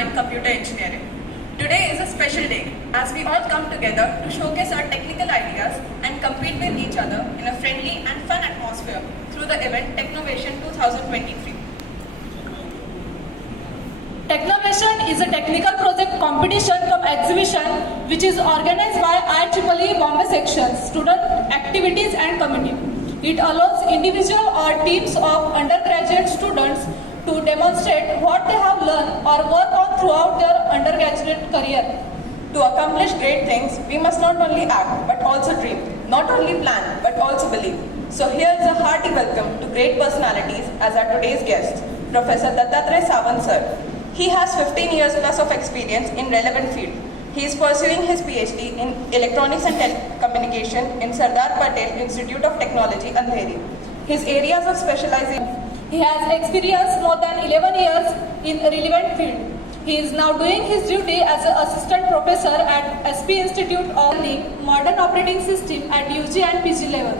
join computer engineering. Today is a special day as we all come together to showcase our technical ideas and compete with each other in a friendly and fun atmosphere through the event Technovation 2023. Technovation is a technical project competition cum exhibition which is organized by IEEE Bombay Section, Student Activities and Committee. It allows individual or teams of undergraduate students to demonstrate what they have learned or work on throughout their undergraduate career. To accomplish great things, we must not only act but also dream, not only plan but also believe. So here is a hearty welcome to great personalities as our today's guest, Professor Dattatreya Sawant sir. He has 15 years plus of experience in relevant field. He is pursuing his PhD in Electronics and Telecommunication in Sardar Patel Institute of Technology, Andheri. His areas of specialization. He has experienced more than 11 years in a relevant field. He is now doing his duty as an assistant professor at SP Institute of Modern Operating System at UG and PG level.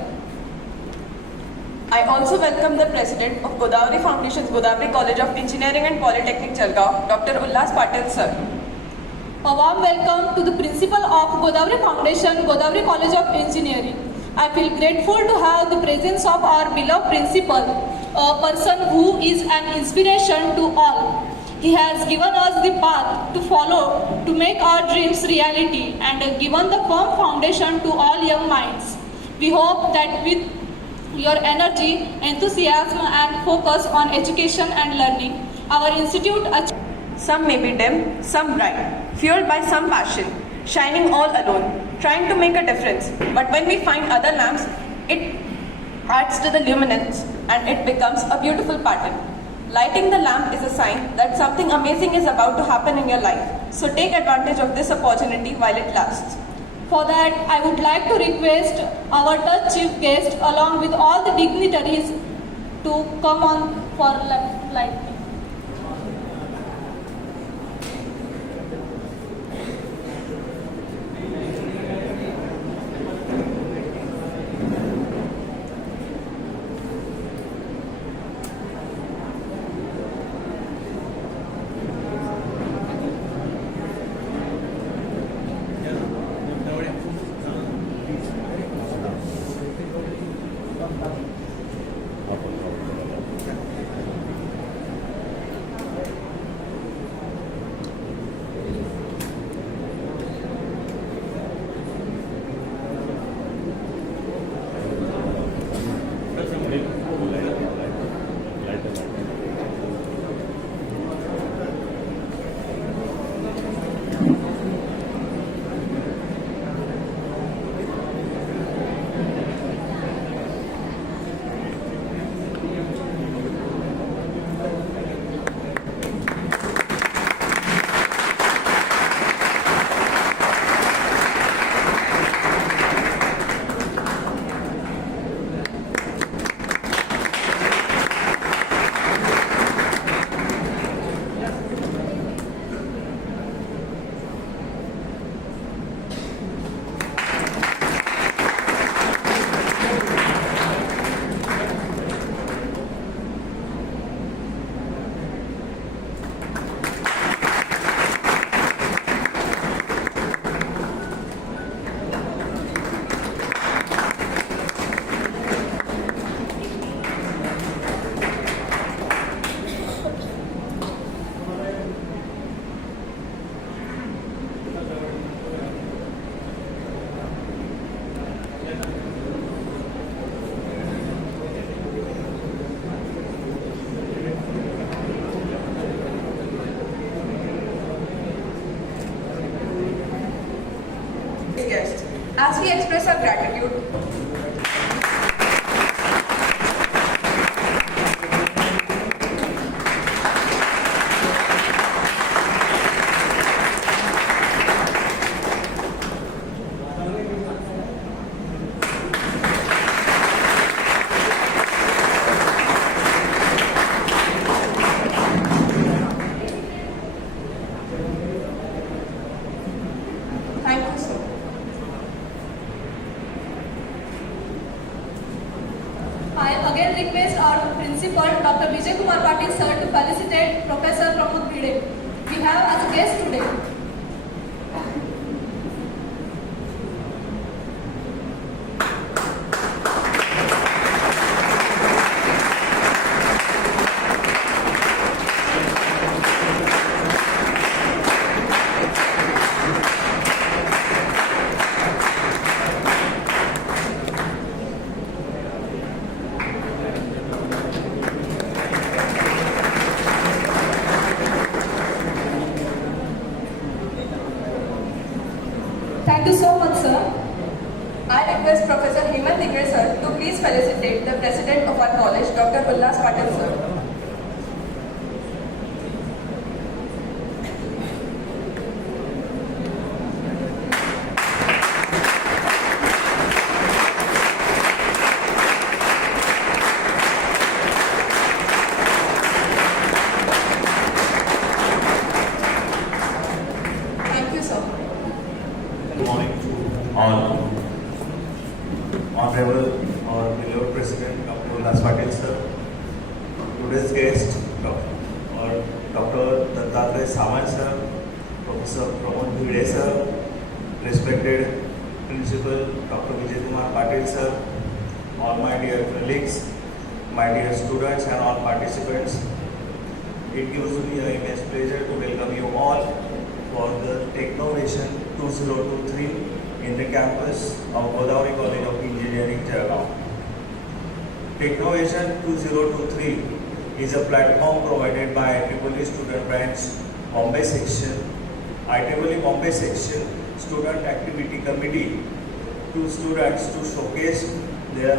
I also welcome the President of Godavari Foundation's Godavari College of Engineering and Polytechnic, Jalgaon, Dr. Ullas Patil sir. A warm welcome to the Principal of Godavari Foundation, Godavari College of Engineering. I feel grateful to have the presence of our beloved Principal, a person who is an inspiration to all. He has given us the path to follow to make our dreams reality and given the firm foundation to all young minds. We hope that with your energy, enthusiasm and focus on education and learning, our institute Some may be dim, some bright, fueled by some passion, shining all alone, trying to make a difference. But when we find other lamps, it adds to the luminance and it becomes a beautiful pattern. Lighting the lamp is a sign that something amazing is about to happen in your life. So take advantage of this opportunity while it lasts. For that, I would like to request our Dutch chief guest along with all the dignitaries to come on for lighting. Guest, as we express our gratitude, thank you so much. I again request our principal, Dr. Vijay Kumar Patil sir, to felicitate Professor Pramod Bhide. We have Thank you so much, sir. I request Professor Hemant Tigre sir to please felicitate the President of our college, Dr. Ullas Patil sir. Thank you, sir. Good morning to all. Honorable or beloved President Dr. Ullas Patil sir, today's guest Dr. Dattatreya Samant sir, Professor Pramod Bhide sir, respected Principal Dr. Vijay Kumar Patil sir, all my dear colleagues, my dear students and all participants. It gives me an immense pleasure to welcome you all for the Technovation 2023 in the campus of Godavari College of Engineering, Jalgaon. Technovation 2023 is a platform provided by IEEE Student Branch Bombay Section, IEEE Bombay Section Student Activity Committee to students to showcase their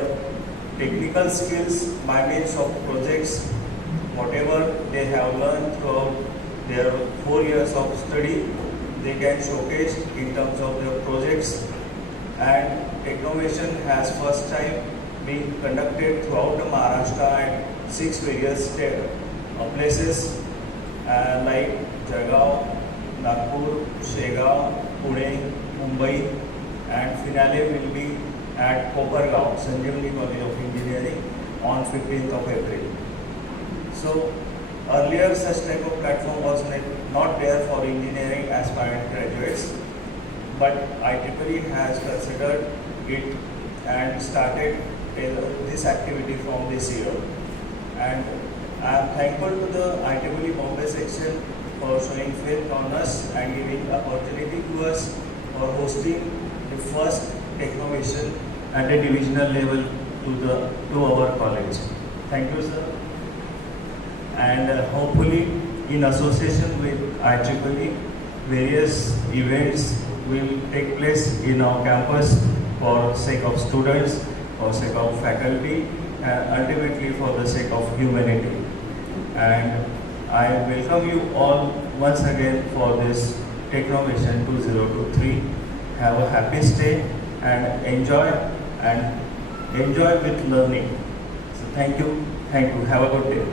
technical skills by means of projects, whatever they have learned throughout their 4 years of study, they can showcase in terms of their projects. And Technovation has first time been conducted throughout the Maharashtra at 6 various places like Jalgaon, Nagpur, Shegaon, Pune, Mumbai, and finale will be at Kopargaon, Sanjeevani College of Engineering on 15th of April. So earlier such type of platform was not there for engineering aspirant graduates, but IEEE has considered it and started this activity from this year. And I am thankful to the IEEE Bombay section for showing faith on us and giving opportunity to us for hosting the first Technovation at a divisional level to our college. Thank you, sir. And hopefully in association with IEEE, various events will take place in our campus for sake of students, for sake of faculty, and ultimately for the sake of humanity. And I welcome you all once again for this Technovation 2023. Have a happy stay and enjoy with learning. So thank you. Have a good day.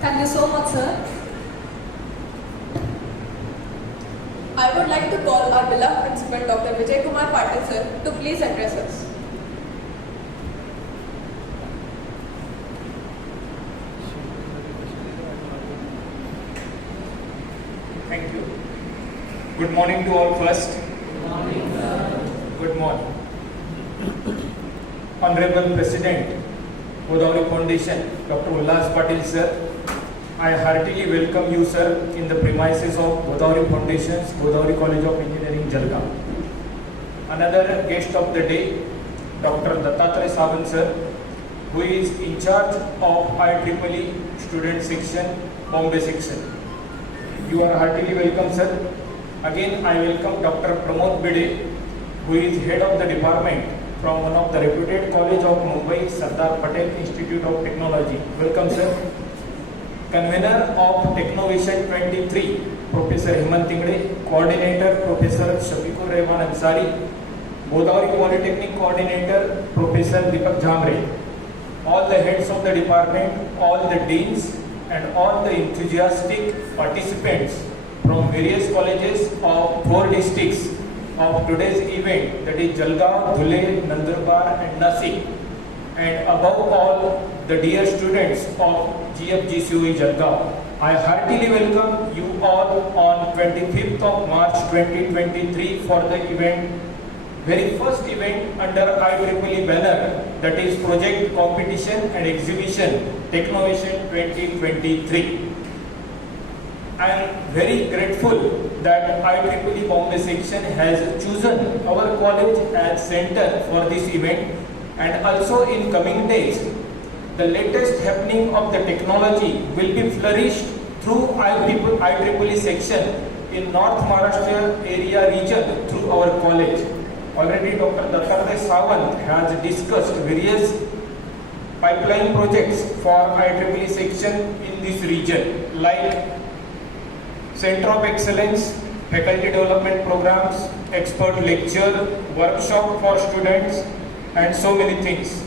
Thank you so much, sir. I would like to call our beloved Principal Dr. Vijay Kumar Patil sir to please address us. Thank you. Good morning to all first. Good morning, sir. Good morning. Honorable President, Godavari Foundation, Dr. Ullas Patil sir, I heartily welcome you, sir, in the premises of Godavari Foundation's Godavari College of Engineering, Jalgaon. Another guest of the day, Dr. Dattatreya Samant sir, who is in charge of IEEE Student Section, Bombay Section. You are heartily welcome, sir. Again, I welcome Dr. Pramod Bhide, who is head of the department from one of the reputed college of Mumbai, Sardar Patel Institute of Technology. Welcome, sir. Convener of Technovation 23, Professor Hemant Tigre, Coordinator, Professor Shafiqur Rahman Ansari, Godavari Polytechnic Coordinator, Professor Deepak Jhamre, all the heads of the department, all the deans, and all the enthusiastic participants from various colleges of 4 districts of today's event, that is Jalgaon, Dhule, Nandurbar and Nasik, and above all the dear students of GFGCOE Jalgaon. I heartily welcome you all on 25th of March 2023 for the event, very first event under IEEE banner, that is Project Competition and Exhibition Technovation 2023. I am very grateful that IEEE Bombay section has chosen our college as center for this event, and also in coming days the latest happening of the technology will be flourished through IEEE section in North Maharashtra area region through our college. Already Dr. Dattatreya Sawant has discussed various pipeline projects for IEEE section in this region, like Center of Excellence, faculty development programs, expert lecture, workshop for students, and so many things.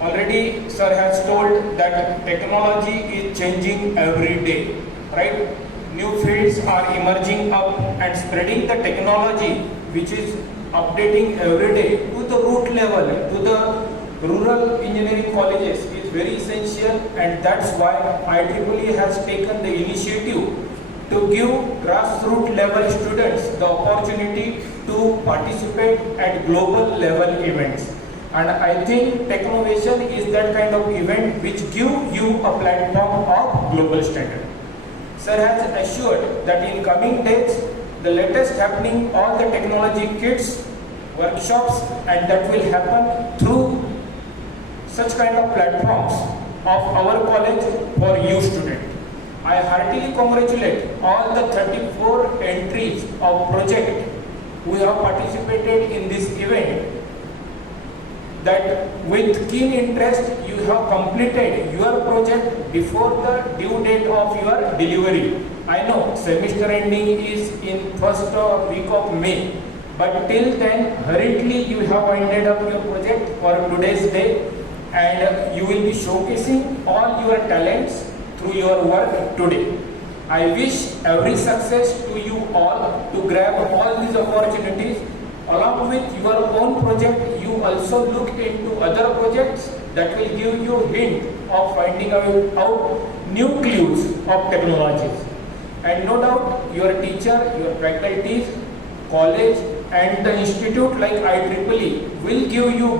Already sir has told that technology is changing every day, right? New fields are emerging up and spreading the technology which is updating every day to the root level, to the rural engineering colleges is very essential, and that's why IEEE has taken the initiative to give grassroots level students the opportunity to participate at global level events. And I think Technovation is that kind of event which give you a platform of global standard. Sir has assured that in coming days, the latest happening, all the technology kits, workshops, and that will happen through such kind of platforms of our college for you students. I heartily congratulate all the 34 entries of project who have participated in this event, that with keen interest you have completed your project before the due date of your delivery. I know semester ending is in first week of May, but till then hurriedly you have winded up your project for today's day, and you will be showcasing all your talents through your work today. I wish every success to you all to grab all these opportunities. Along with your own project, you also look into other projects that will give you hint of finding out new clues of technologies. And no doubt your teacher, your faculties, college and the institute like IEEE will give you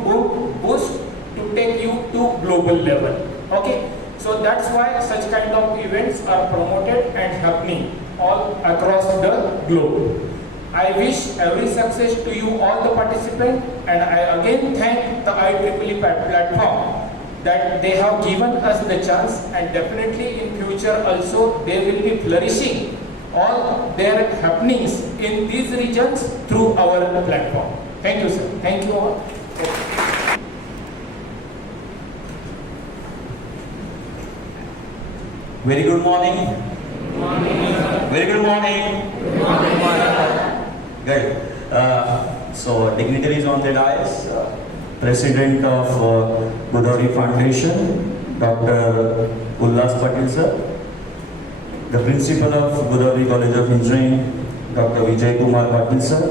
boost to take you to global level. Okay, so that's why such kind of events are promoted and happening all across the globe. I wish every success to you all the participants, and I again thank the IEEE platform that they have given us the chance, and definitely in future also they will be flourishing all their happenings in these regions through our platform. Thank you, sir. Thank you all. Very good morning. Very good morning. Good. So dignitaries on the dais, President of Godavari Foundation, Dr. Ullas Patil sir, the Principal of Godavari College of Engineering, Dr. Vijay Kumar Patil sir,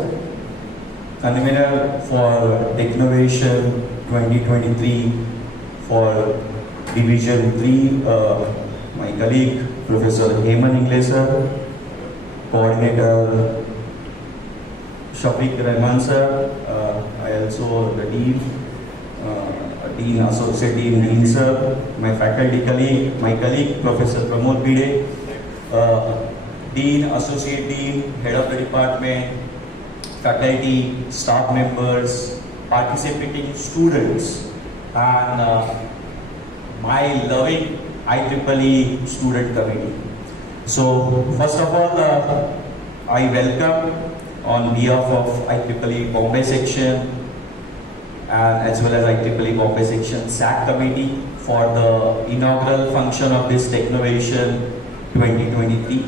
convener for Technovation 2023 for Division 3, my colleague Professor Heman Ingle sir, Coordinator Shafiq Rahman sir, I also the Dean, Associate Dean sir, my faculty colleague, my colleague Professor Pramod Bide, Dean, Associate Dean, Head of the Department, faculty, staff members, participating students, and my loving IEEE student committee. So first of all, I welcome on behalf of IEEE Bombay section and as well as IEEE Bombay section SAC committee for the inaugural function of this Technovation 2023.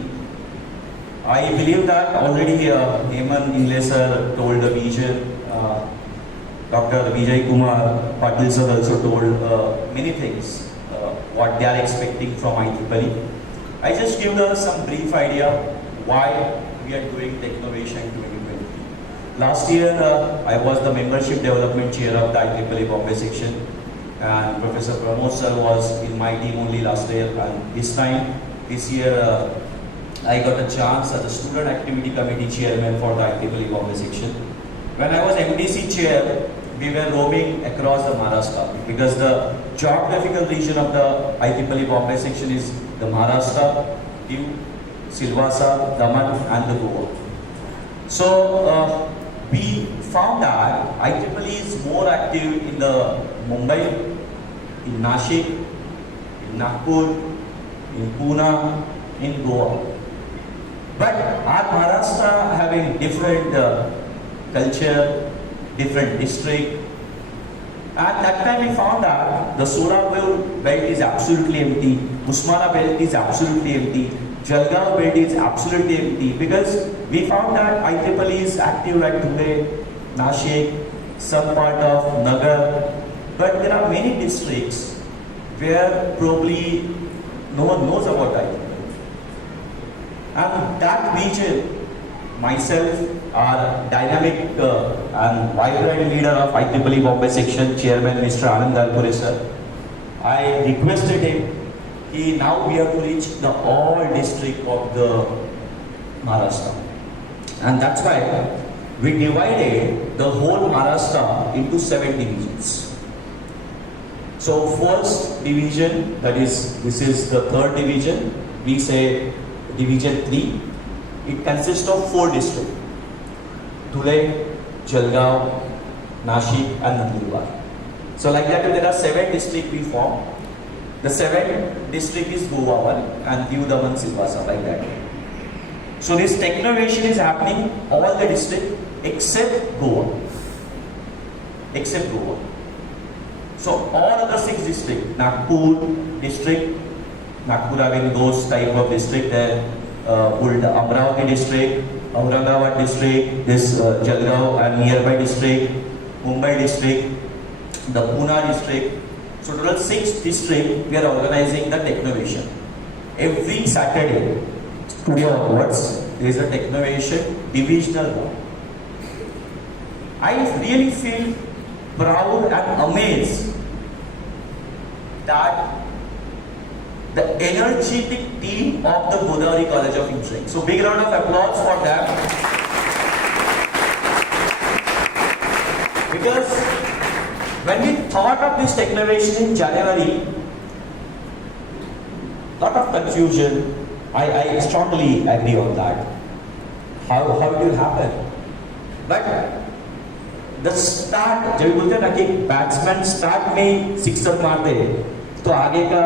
I believe that already Heman Ingle sir told the vision, Dr. Vijay Kumar Patil sir also told many things, what they are expecting from IEEE. I just give some brief idea why we are doing Technovation 2023. Last year, I was the membership development chair of the IEEE Bombay section, and Professor Pramod sir was in my team only last year, and this year, I got a chance as a student activity committee chairman for the IEEE Bombay section. When I was MDC chair, we were roaming across the Maharashtra because the geographical region of the IEEE Bombay section is the Maharashtra, Diu, Silvassa, Daman and the Goa. So we found that IEEE is more active in the Mumbai, in Nashik, in Nagpur, in Pune, in Goa. But our Maharashtra having different culture, different district, and that time we found out the Solapur belt is absolutely empty, Usmana belt is absolutely empty, Jalgaon belt is absolutely empty, because we found that IEEE is active at Dhule, Nashik, some part of Nagar, but there are many districts where probably no one knows about IEEE. And that region, myself, our dynamic and vibrant leader of IEEE Bombay section, Chairman Mr. Anand Galpure sir, I requested him, now we have to reach the all district of the Maharashtra. And that's why we divided the whole Maharashtra into 7 divisions. So first division, this is the 3rd division, we say division 3. It consists of 4 districts: Dhule, Jalgaon, Nashik and Nandurbar. So like that there are 7 districts we form. The 7th district is Goa and Diu Daman Silvassa, like that. So this technovation is happening all the districts except Goa. Except Goa. So all other 6 districts, Nagpur district, Nagpur having those type of district there, Amravati district, Aurangabad district, this Jalgaon and nearby district, Mumbai district, the Pune district. So total 6 districts we are organizing the technovation. Every Saturday, today onwards, there is a technovation divisional one. I really feel proud and amazed that the energetic team of the Godavari College of Engineering. So big round of applause for them. Because when we thought of this technovation in January, lot of confusion. I strongly agree on that. How it will happen? But the start, जब बोलते हैं ना कि batsman start में sixer मार दे तो आगे का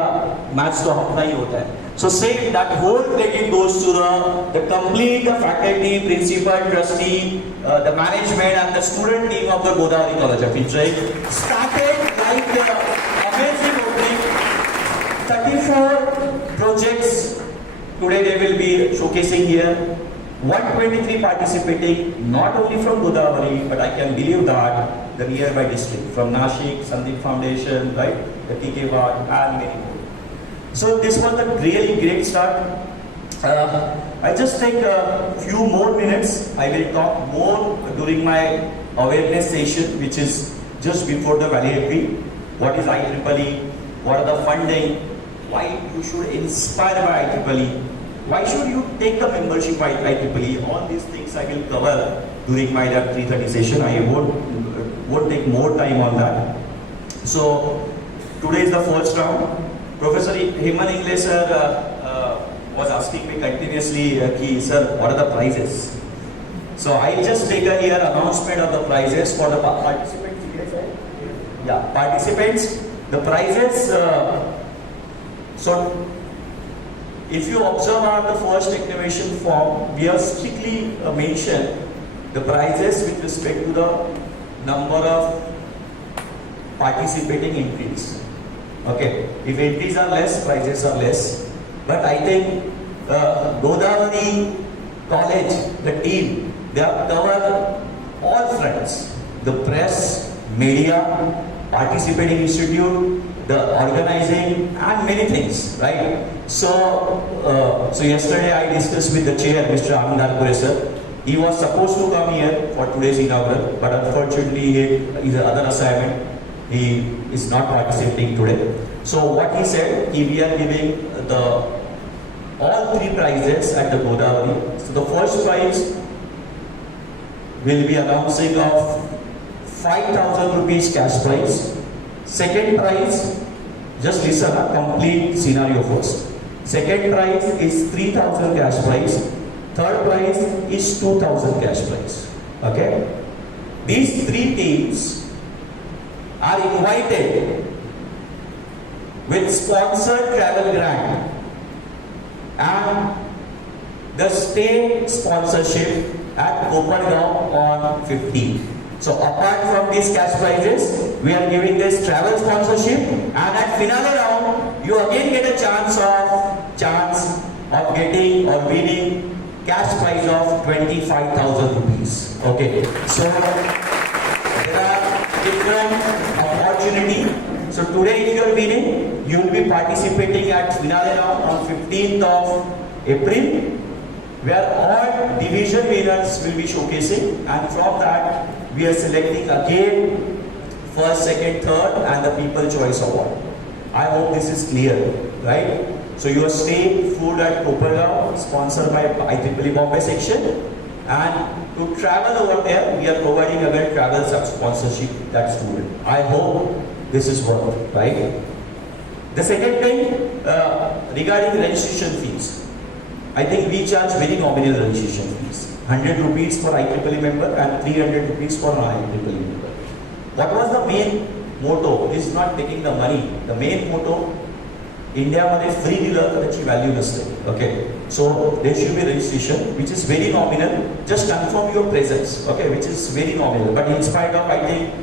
मैच तो अपना ही होता है. So say that whole credit goes to the complete faculty, principal, trustee, the management and the student team of the Godavari College of Engineering. Started like amazing opening. 34 projects today they will be showcasing here. 123 participating, not only from Godavari, but I can believe that the nearby district, from Nashik, Sandeep Foundation, right, the TK Ward, and many more. So this was a really great start. I just take a few more minutes. I will talk more during my awareness session, which is just before the valedictory. What is IEEE? What are the funding? Why you should inspire by IEEE? Why should you take the membership by IEEE? All these things I will cover during my 3:30 session. I won't take more time on that. So today is the first round. Professor Heman English sir was asking me continuously, sir, what are the prizes? So I just take a here announcement of the prizes for the participants. Yeah, participants. The prizes. So if you observe on the first technovation form, we have strictly mentioned the prizes with respect to the number of participating entries. Okay, if entries are less, prizes are less. But I think Godavari College, the team, they have covered all fronts. The press, media, participating institute, the organizing and many things, right? So yesterday I discussed with the chair, Mr. Anand Galpure sir. He was supposed to come here for today's inaugural, but unfortunately he is another assignment. He is not participating today. So what he said, we are giving all 3 prizes at the Godavari. So the first prize will be announcing of 5,000 rupees cash prize. Second prize, just listen, a complete scenario first. Second prize is 3,000 cash prize. Third prize is 2,000 cash prize. Okay? These 3 teams are invited with sponsored travel grant and the state sponsorship at Kopargaon on 15th. So apart from these cash prizes, we are giving this travel sponsorship, and at finale round, you again get a chance of getting or winning cash prize of 25,000 rupees. Okay, so there are different opportunity. So today if you are winning, you will be participating at finale round on 15th of April, where all division winners will be showcasing, and from that we are selecting again first, second, third and the People Choice Award. I hope this is clear, right? So your stay food at Kopargaon, sponsored by IEEE Bombay section, and to travel over there, we are providing again travel sponsorship that student. I hope this is worth, right? The second thing regarding registration fees. I think we charge very nominal registration fees. 100 rupees for IEEE member and 300 rupees for non-IEEE member. What was the main motto? Is not taking the money. The main motto, India मध्ये free दिलं तर त्याची value नसते. Okay. So there should be registration which is very nominal. Just confirm your presence. Okay, which is very nominal. But in spite of, I think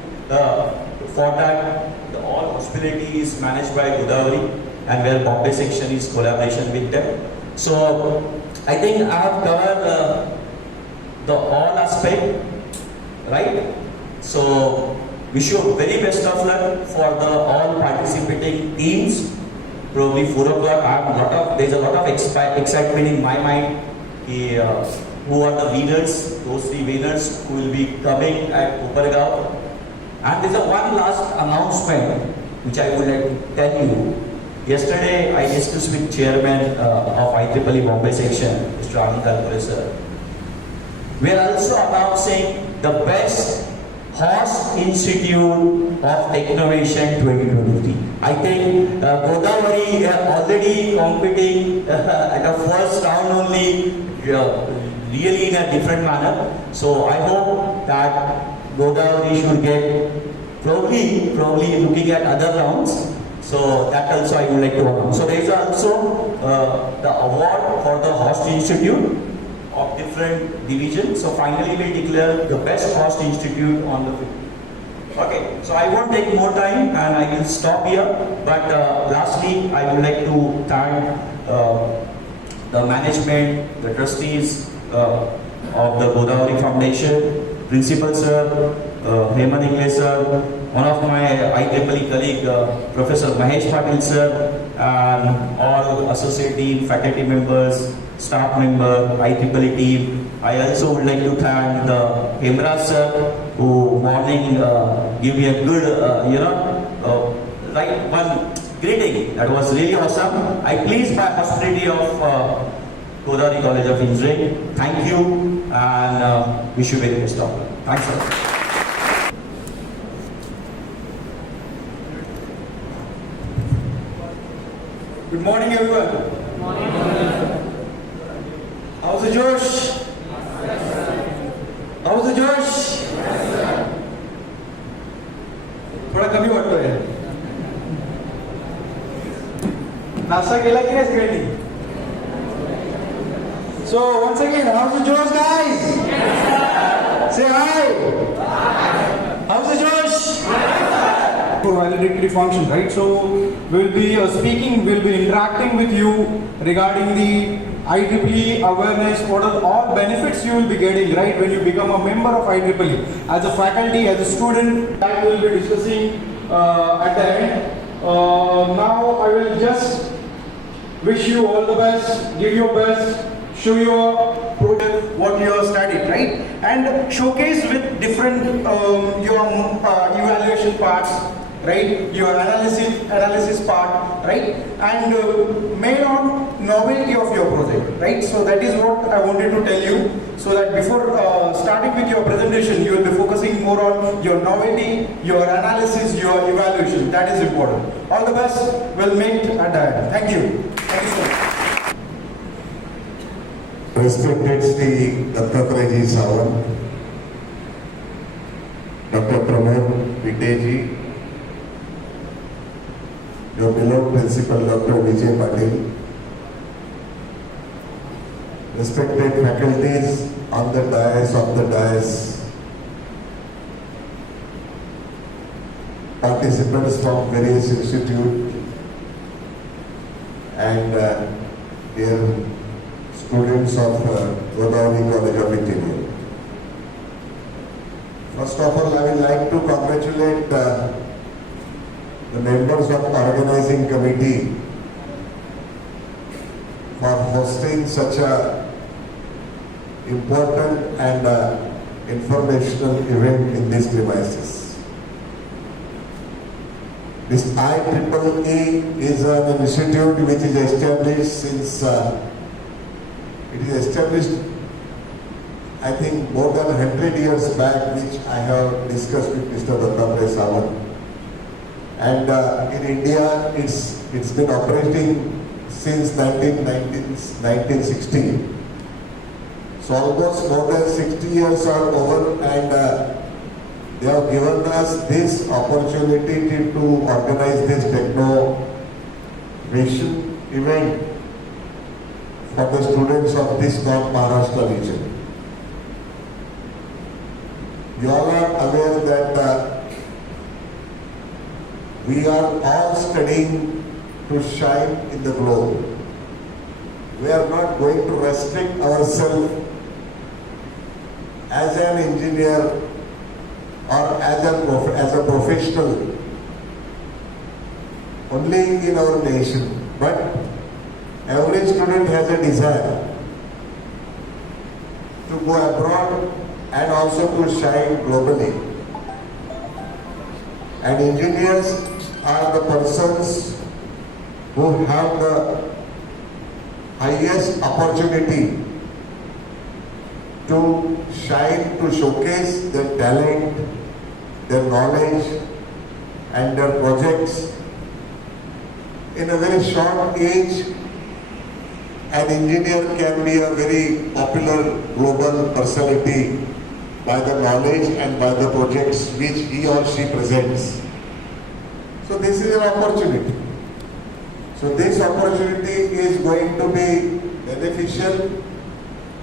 for that, all hospitality is managed by Godavari, and where Bombay section is collaboration with them. So I think I have covered the all aspect, right? So wish you very best of luck for the all participating teams. Probably 4 o'clock. There's a lot of excitement in my mind. Who are the winners? Those 3 winners who will be coming at Kopargaon. And there's a one last announcement which I would like to tell you. Yesterday, I discussed with Chairman of IEEE Bombay section, Mr. Anand Kalpure sir. We are also announcing the best Horse Institute of Technovation 2023. I think Godavari already competing at the first round only, really in a different manner. So I hope that Godavari should get probably looking at other rounds. So that also I would like to announce. So there is also the award for the Horse Institute of different divisions. So finally we'll declare the best Horse Institute on the 5th. Okay, so I won't take more time and I will stop here. But lastly, I would like to thank the management, the trustees of the Godavari Foundation, Principal Sir, Hemant Ingle Sir, one of my IEEE colleague, Professor Mahesh Patil Sir, and all associate dean, faculty members, staff member, IEEE team. I also would like to thank the Hemraj Sir, who morning give me a good, right one greeting. That was really awesome. I pleased by hospitality of Godavari College of Engineering. Thank you and wish you very best of luck. Thanks, sir. Good morning, everyone. Good morning. How's the Josh? How's the Josh? थोड़ा कमी वाटतो है. नाश्ता केला की नाही सगळ्यांनी? So once again, how's the Josh, guys? Say hi. How's the Josh? For valedictory function, right? So we'll be speaking, we'll be interacting with you regarding the IEEE awareness, what are all benefits you will be getting, right, when you become a member of IEEE. As a faculty, as a student, that we'll be discussing at the end. Now I will just wish you all the best, give your best, show your project, what you have studied, right? And showcase with different your evaluation parts, right? Your analysis part, right? And main on novelty of your project, right? So that is what I wanted to tell you. So that before starting with your presentation, you will be focusing more on your novelty, your analysis, your evaluation. That is important. All the best. We'll meet at the end. Thank you. Thank you so much. Respected Sri Dattatreya Sawant, Dr. Pramod Viteji, your beloved principal Dr. Vijay Patil, respected faculties on the dais, participants from various institutes, and dear students of Godavari College of Engineering. First of all, I would like to congratulate the members of the organizing committee for hosting such a important and informational event in these premises. This IEEE is an institute which is established since, it is established I think more than 100 years back, which I have discussed with Mr. Dattatreya Sawant. And in India, it's been operating since 1916. So almost more than 60 years are over, and they have given us this opportunity to organize this techno-vision event for the students of this North Maharashtra region. You all are aware that we are all studying to shine in the globe. We are not going to restrict ourselves as an engineer or as a professional only in our nation, but every student has a desire to go abroad and also to shine globally. And engineers are the persons who have the highest opportunity to shine, to showcase their talent, their knowledge and their projects. In a very short age, an engineer can be a very popular global personality by the knowledge and by the projects which he or she presents. So this is an opportunity. So this opportunity is going to be beneficial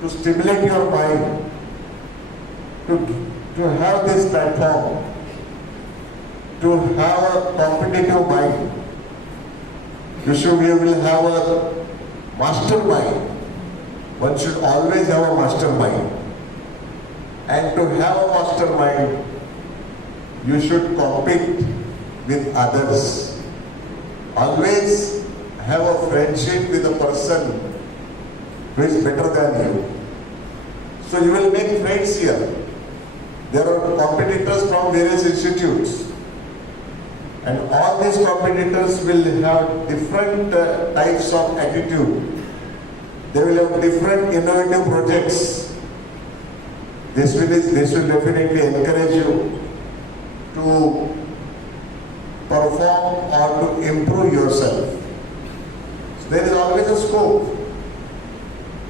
to stimulate your mind, to have this platform, to have a competitive mind. You will have a mastermind. One should always have a mastermind. And to have a mastermind, you should compete with others. Always have a friendship with a person who is better than you. So you will make friends here. There are competitors from various institutes. And all these competitors will have different types of attitude. They will have different innovative projects. This will definitely encourage you to perform or to improve yourself. So there is always a scope.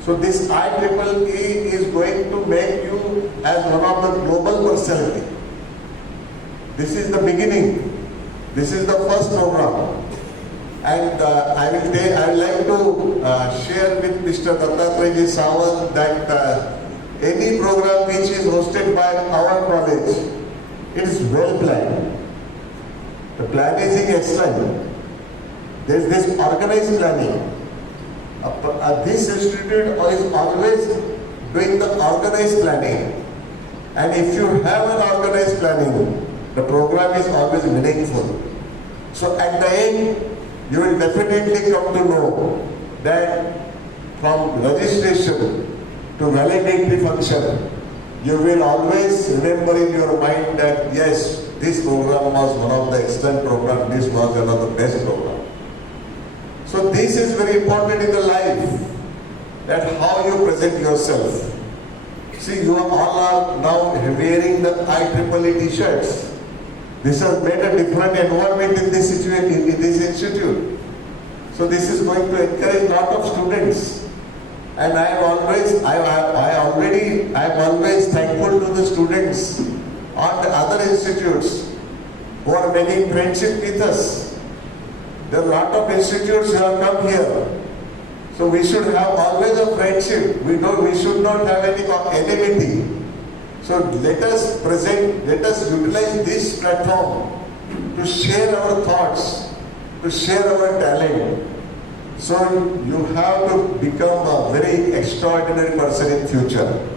So this IEEE is going to make you as one of the global personality. This is the beginning. This is the first program. And I would like to share with Mr. Dattatreya Sawant that any program which is hosted by our college, it is well planned. The planning is excellent. There is this organized planning. This institute is always doing the organized planning. And if you have an organized planning, the program is always meaningful. So at the end, you will definitely come to know that from registration to valedictory function, you will always remember in your mind that yes, this program was one of the excellent programs, this was one of the best programs. So this is very important in the life, that how you present yourself. See, you all are now wearing the IEEE t-shirts. This has made a different environment in this situation, in this institute. So this is going to encourage a lot of students. And I am always thankful to the students on the other institutes who are making friendship with us. There are a lot of institutes who have come here. So So we should have always a friendship. We should not have any enmity. So let us utilize this platform to share our thoughts, to share our talent. So you have to become a very extraordinary person in future.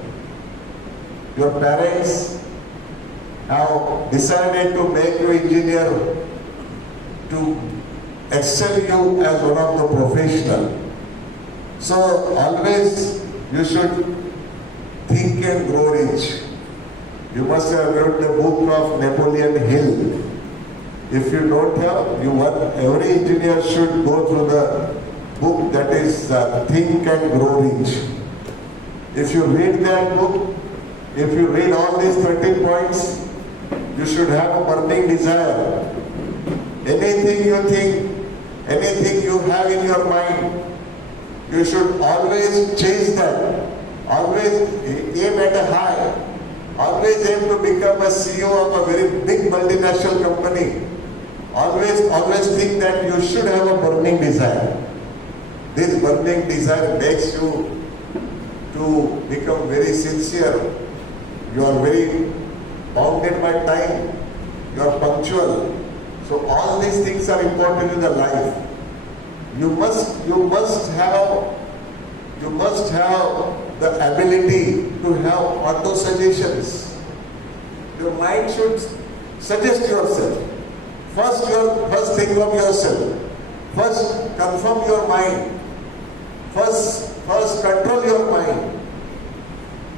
Your parents have decided to make you engineer to excel you as one of the professional. So always you should think and grow rich. You must have read the book of Napoleon Hill. If you don't have, every engineer should go through the book that is Think and Grow Rich. If you read that book, if you read all these 13 points, you should have a burning desire. Anything you think, anything you have in your mind, you should always chase that. Always aim at a high. Always aim to become a CEO of a very big multinational company. Always think that you should have a burning desire. This burning desire makes you to become very sincere. You are very bounded by time. You are punctual. So all these things are important in the life. You must have the ability to have auto suggestions. Your mind should suggest yourself. First think of yourself. First confirm your mind. First control your mind.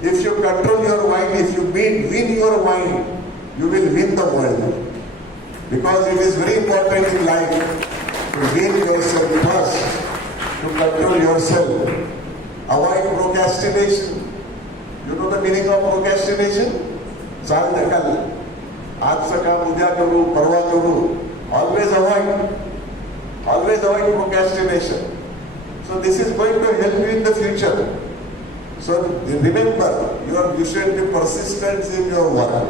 If you control your mind, if you win your mind, you will win the world. Because it is very important in life to win yourself first, to control yourself. Avoid procrastination. You know the meaning of procrastination? चाल ढकल. आजचं काम उद्या करू, परवा करू. Always avoid procrastination. So this is going to help you in the future. So remember, you should be persistent in your work.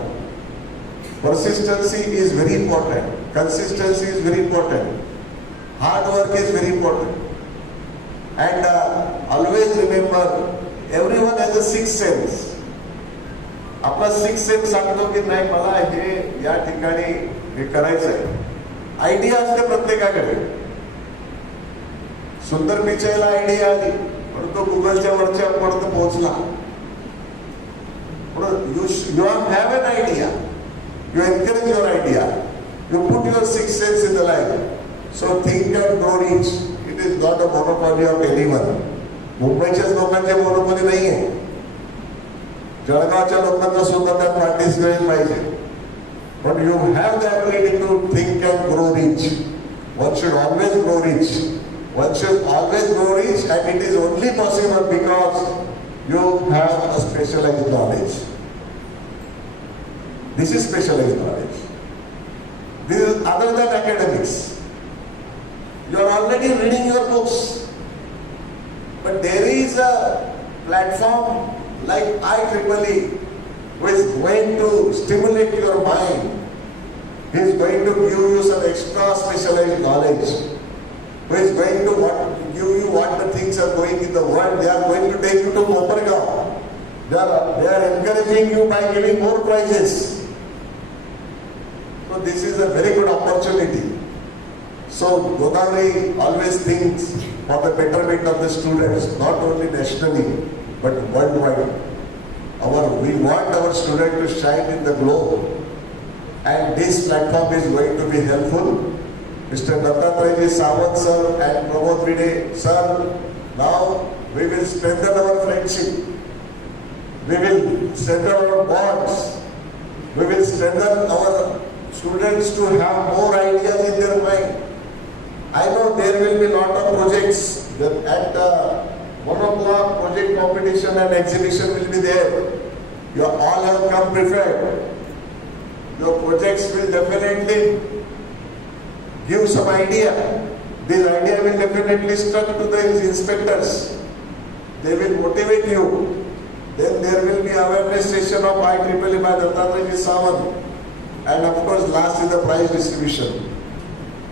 Persistency is very important. Consistency is very important. Hard work is very important. And always remember, everyone has a sixth sense. आपला six sense सांगतो की नाही मला हे या ठिकाणी हे करायचं आहे. Idea असते प्रत्येकाकडे. सुंदर पिचायला आयडिया आली पण तो गुगलच्या वरच्या पर्यंत पोहोचला. You have an idea. You encourage your idea. You put your sixth sense in the life. So think and grow rich. It is not a monopoly of anyone. मुंबईच्याच लोकांचे मोनोपॉली नाही आहे. जळगावच्या लोकांना सुद्धा त्यात पार्टिसिपेट पाहिजे. But you have the ability to think and grow rich. One should always grow rich. One should always grow rich, and it is only possible because you have a specialized knowledge. This is specialized knowledge. This is other than academics. You are already reading your books. But there is a platform like IEEE who is going to stimulate your mind. He is going to give you some extra specialized knowledge. Who is going to give you what the things are going in the world. They are going to take you to Kopergaon. They are encouraging you by giving more prizes. So this is a very good opportunity. So Godavari always thinks for the betterment of the students, not only nationally, but worldwide. We want our students to shine in the globe. And this platform is going to be helpful. Mr. Dattatreya Sawant sir and Pramod Vide sir, now we will strengthen our friendship. We will strengthen our bonds. We will strengthen our students to have more ideas in their mind. I know there will be a lot of projects at 1 o'clock project competition and exhibition will be there. You all have come prepared. Your projects will definitely give some idea. This idea will definitely struck to the inspectors. They will motivate you. Then there will be awareness session of IEEE by Dattatreya Sawant. And of course last is the prize distribution.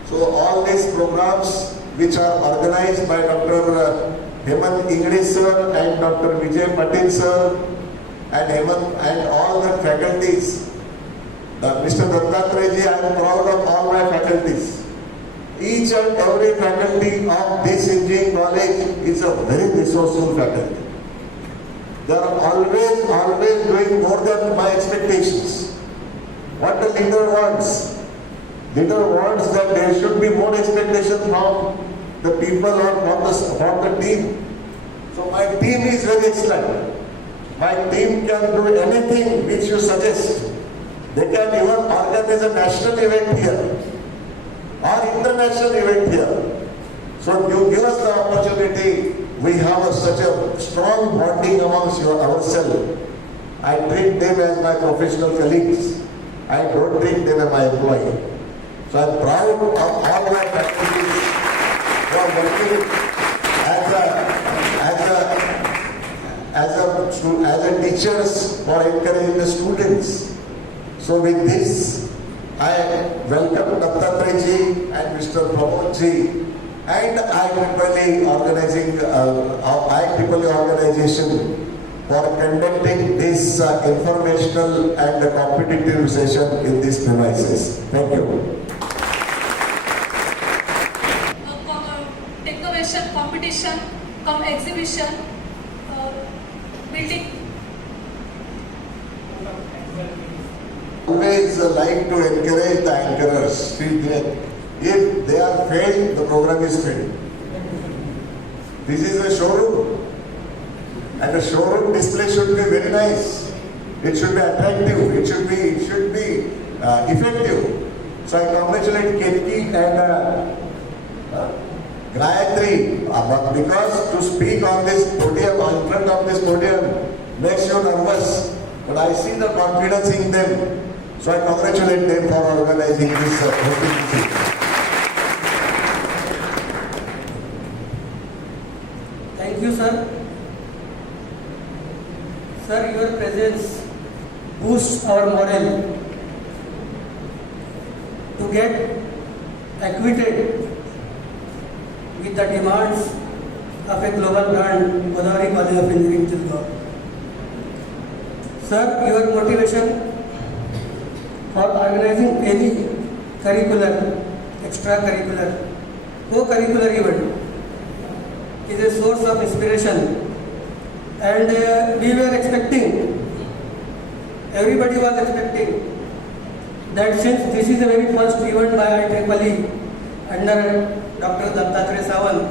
So all these programs which are organized by Dr. Hemant Ingre sir and Dr. Vijay Patil sir and Hemant and all the faculties. Mr. Dattatreya ji, I am proud of all my faculties. Each and every faculty of this engineering college is a very resourceful faculty. They are always doing more than my expectations. What the leader wants? Leader wants that there should be more expectation from the people or from the team. So my team is very excellent. My team can do anything which you suggest. They can even organize a national event here or international event here. So you give us the opportunity. We have such a strong bonding amongst ourselves. I treat them as my professional colleagues. I don't treat them as my employee. So I'm proud of all my faculties who are working as a teachers for encouraging the students. So with this, I welcome Dattatreya ji and Mr. Pramod ji and IEEE organization for conducting this informational and competitive session in these premises. Thank you. Decoration, competition, exhibition, building. Always like to encourage the anchorers. If they are failed, the program is failed. This is a showroom. And the showroom display should be very nice. It should be attractive. It should be effective. So I congratulate Ketki and Gayatri, because to speak on this podium, in front of this podium, makes you nervous. But I see the confidence in them. So I congratulate them for organizing this meeting. Thank you, sir. Sir, your presence boosts our morale to get acquitted with the demands of a global brand, Godavari College of Engineering, Jalgaon. Sir, your motivation for organizing any curricular, extracurricular, co-curricular event is a source of inspiration. And we were expecting, everybody was expecting, that since this is the very first event by IEEE under Dr. Dattatreya Sawant,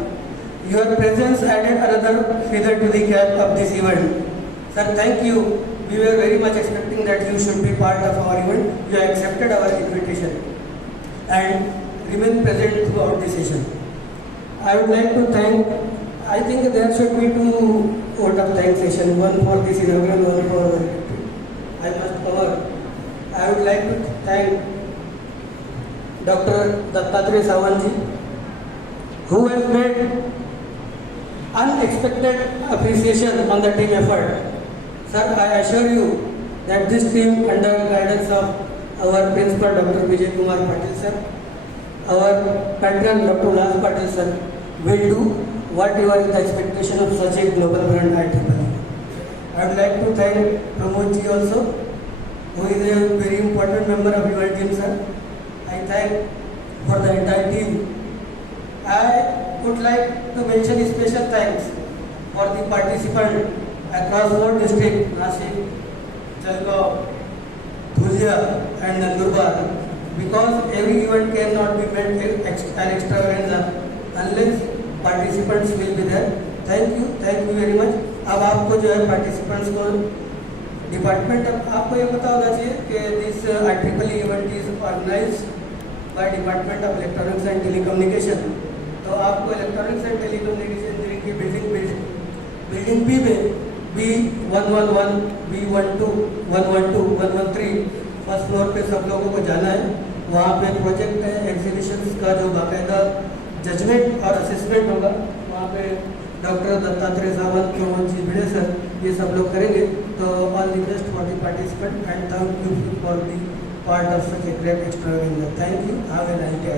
your presence added another feather to the cap of this event. Sir, thank you. We were very much expecting that you should be part of our event. You accepted our invitation and remain present throughout the session. I would like to thank, I think there should be two vote of thanks session, one for this inaugural, one for our retreat. I must cover. I would like to thank Dr. Dattatreya Sawant ji, who has made unexpected appreciation on the team effort. Sir, I assure you that this team, under guidance of our principal Dr. Vijay Kumar Patil sir, our patron Dr. Ullas Patil sir, will do whatever is the expectation of such a global brand IEEE. I would like to thank Pramod ji also, who is a very important member of your team, sir. I thank for the entire team. I would like to mention special thanks for the participants across 4 districts, Nashik, Jalgaon, Dhulia and Nandurbar, because every event cannot be made an extravaganza unless participants will be there. Thank you very much. अब आपको जो है participants को department, आपको ये पता होना चाहिए कि this IEEE event is organised by department of electronics and telecommunication. तो आपको इलेक्ट्रॉनिक्स एंड टेलीकम्युनिकेशन की बिल्डिंग बी में B111, B12, 112, 113 फर्स्ट फ्लोर पे सब लोगों को जाना है. वहाँ पे प्रोजेक्ट है, एग्जीबिशंस का जो बाकायदा जजमेंट और असेसमेंट होगा, वहाँ पे डॉक्टर दत्तात्रेय सावंत, प्रमोद जी भिड़े सर, ये सब लोग करेंगे. तो all the best for the participant and thank you for the part of such a great extravaganza. Thank you. Have a nice day.